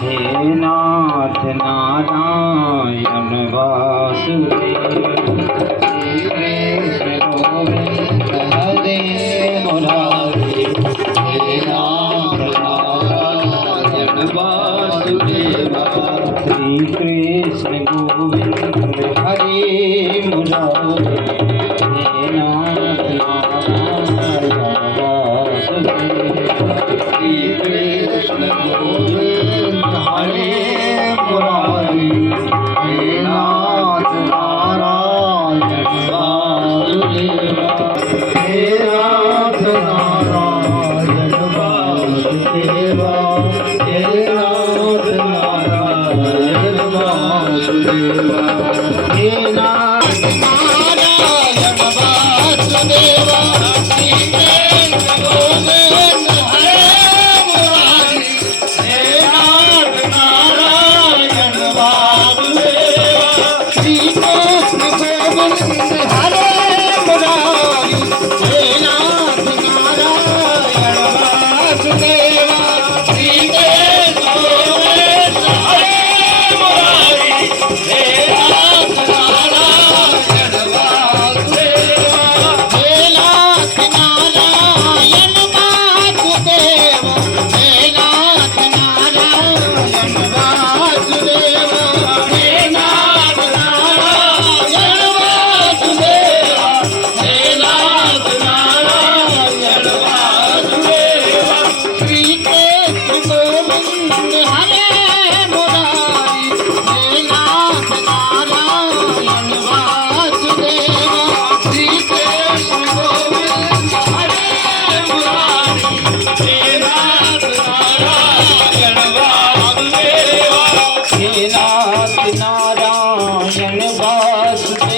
हे नाथ Narayan Vasudev हे Govind हरे Murari हे नाथ Narayan Vasudev Shri Krishna Govind हरे Murari हे नाथ Narayan Vasudev Shri Krishna Govind हरे Murari हे नाथ Narayan Vasudev हे नाथ Narayan Vasudev हे नाथ Narayan Vasudev हे नाथ Narayan Vasudev Shri Krishna Govind हरे Murari हे नाथ Narayan Vasudev Shri Krishna Govind हरे Murari हे नाथ Narayan Vasudev Shri Krishna Govind हरे Murari हे नाथ Narayan Vasudev हे नाथ Narayan Vasudev हे नाथ Narayan Vasudev हे नाथ Narayan Vasudev हे नाथ Narayan Vasudev Shri Krishna Govind हरे Murari हे नाथ Narayan Vasudev Shri Krishna Govind हरे Murari हे नाथ Narayan Vasudev हे नाथ Narayan Vasudev